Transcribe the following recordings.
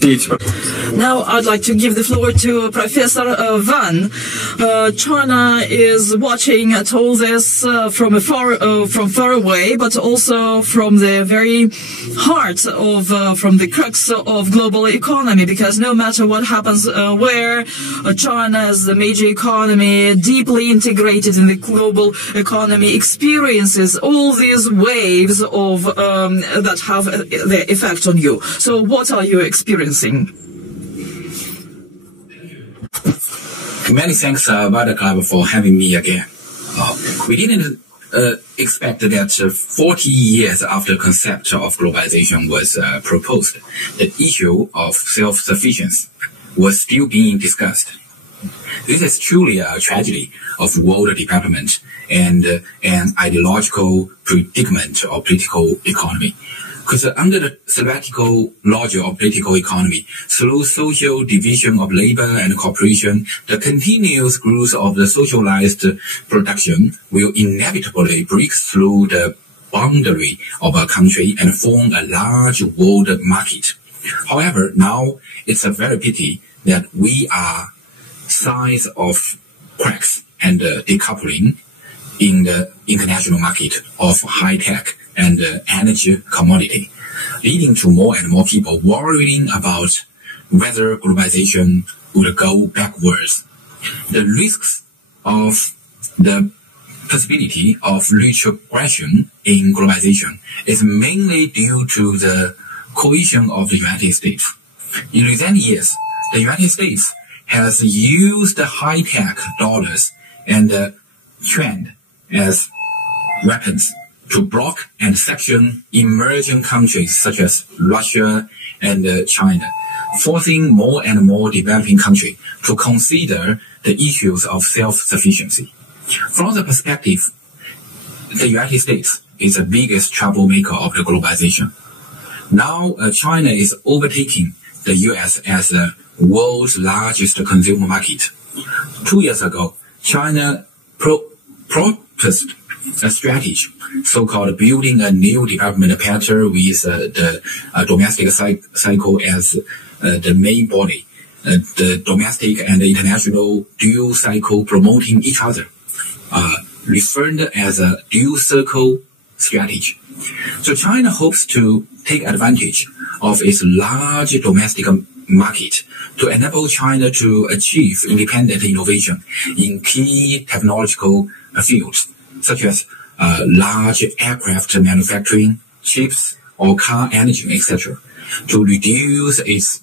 teacher. Now I'd like to give the floor to Professor Wang. China is watching at all this from far away, but also from the very heart of from the crux of global economy. Because no matter what happens where, China as the major economy, deeply integrated in the global economy, experiences all these waves of that have their effect on you. So what are you experiencing? Many thanks, Vada Club, for having me again. We didn't expect that 40 years after the concept of globalization was proposed, the issue of self-sufficiency was still being discussed. This is truly a tragedy of world development and an ideological predicament of political economy. Because under the theoretical logic of political economy, through social division of labor and cooperation, the continuous growth of the socialized production will inevitably break through the boundary of a country and form a large world market. However, now it's a very pity that we are signs of cracks and decoupling in the international market of high-tech and energy commodity, leading to more and more people worrying about whether globalization would go backwards. The risks of the possibility of retrogression in globalization is mainly due to the cohesion of the United States. In recent years, the United States has used high-tech dollars and trend as weapons to block and sanction emerging countries such as Russia and China, forcing more and more developing countries to consider the issues of self-sufficiency. From the perspective, the United States is the biggest troublemaker of the globalization. Now, China is overtaking the U.S. as the world's largest consumer market. 2 years ago, China proposed a strategy, so-called building a new development pattern with the domestic cycle as the main body, the domestic and the international dual cycle promoting each other, referred as a dual circle strategy. So China hopes to take advantage of its large domestic market to enable China to achieve independent innovation in key technological fields, such as large aircraft manufacturing, chips, or car engine, etc., to reduce its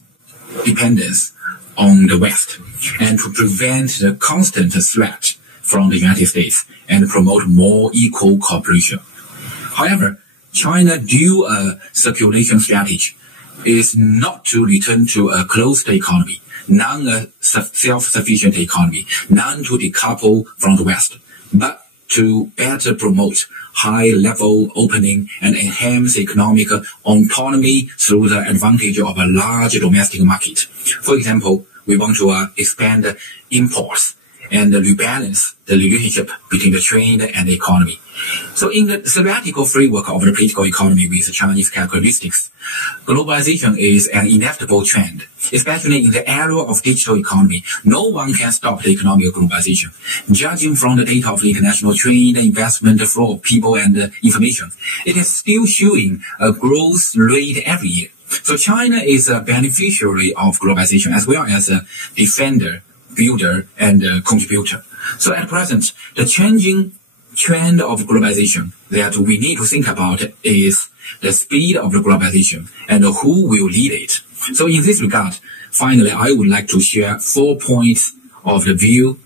dependence on the West and to prevent the constant threat from the United States and promote more equal cooperation. However, China's dual circulation strategy is not to return to a closed economy, non-self-sufficient economy, none to decouple from the West, but to better promote high-level opening and enhance economic autonomy through the advantage of a large domestic market. For example, we want to expand imports and rebalance the relationship between the trade and the economy. So in the theoretical framework of the political economy with Chinese characteristics, globalization is an inevitable trend, especially in the era of digital economy. No one can stop the economic globalization. Judging from the data of the international trade, investment, flow of people and information, it is still showing a growth rate every year. So China is a beneficiary of globalization as well as a defender, builder, and contributor. So at present, the changing trend of globalization that we need to think about is the speed of the globalization and who will lead it. So in this regard, finally, I would like to share 4 points of the view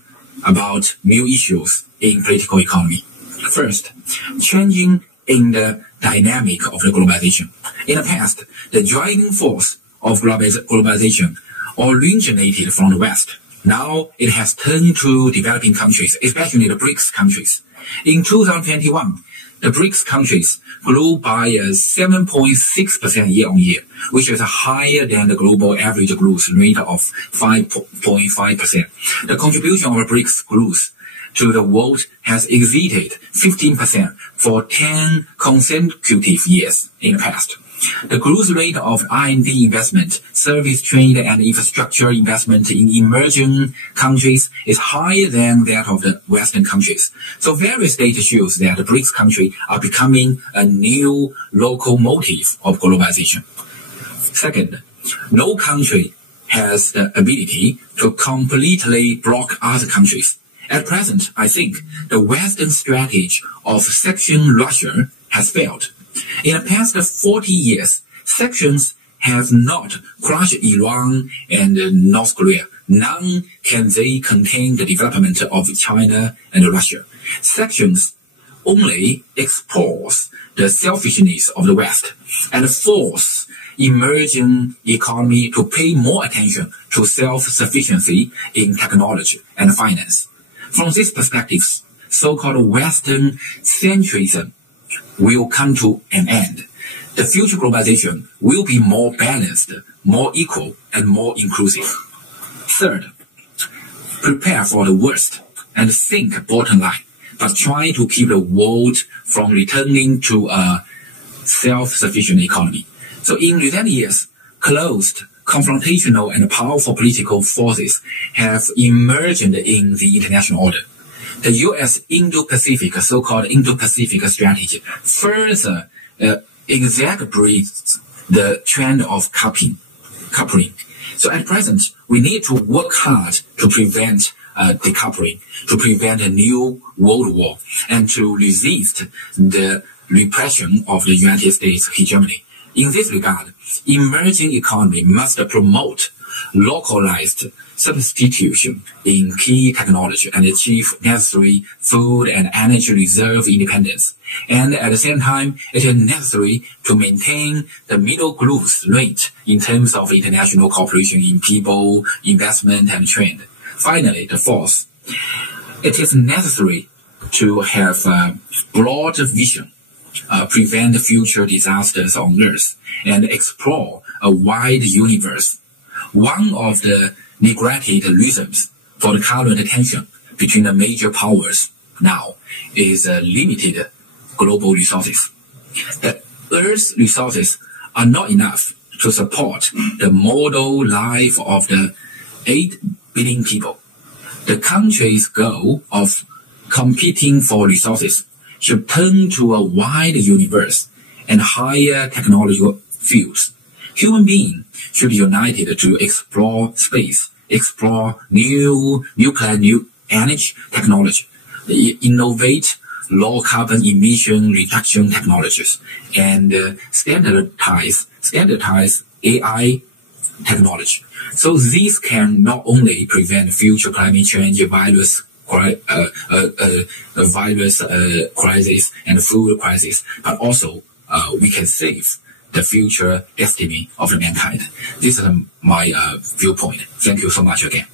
about new issues in political economy. First, changing in the dynamic of the globalization. In the past, the driving force of globalization originated from the West. Now it has turned to developing countries, especially the BRICS countries. In 2021, the BRICS countries grew by 7.6% year-on-year, which is higher than the global average growth rate of 5.5%. The contribution of BRICS growth to the world has exceeded 15% for 10 consecutive years in the past. The growth rate of R&D investment, service trade, and infrastructure investment in emerging countries is higher than that of the Western countries. So various data shows that the BRICS countries are becoming a new locomotive of globalization. Second, no country has the ability to completely block other countries. At present, I think the Western strategy of Section Russia has failed. In the past 40 years, sanctions have not crushed Iran and North Korea. None can they contain the development of China and Russia. Sanctions only expose the selfishness of the West and force emerging economy to pay more attention to self-sufficiency in technology and finance. From this perspective, so-called Western centrism will come to an end. The future globalization will be more balanced, more equal, and more inclusive. Third, prepare for the worst and think bottom line, but try to keep the world from returning to a self-sufficient economy. So in recent years, closed, confrontational, and powerful political forces have emerged in the international order. The U.S. Indo-Pacific, so-called Indo-Pacific strategy, further exacerbates the trend of coupling. So at present, we need to work hard to prevent decoupling, to prevent a new world war, and to resist the repression of the United States hegemony. In this regard, emerging economy must promote localized substitution in key technology and achieve necessary food and energy reserve independence. And at the same time, it is necessary to maintain the middle growth rate in terms of international cooperation in people, investment, and trade. Finally, the fourth, it is necessary to have a broad vision, prevent future disasters on Earth, and explore a wide universe. One of the neglected reasons for the current tension between the major powers now is limited global resources. The Earth's resources are not enough to support the model life of the 8 billion people. The country's goal of competing for resources should turn to a wide universe and higher technological fields. Human beings should be united to explore space, explore new nuclear, new energy technology, innovate low carbon emission reduction technologies, and standardize AI technology. So these can not only prevent future climate change, virus crisis and food crisis, but also we can save the future destiny of mankind. This is my viewpoint. Thank you so much again.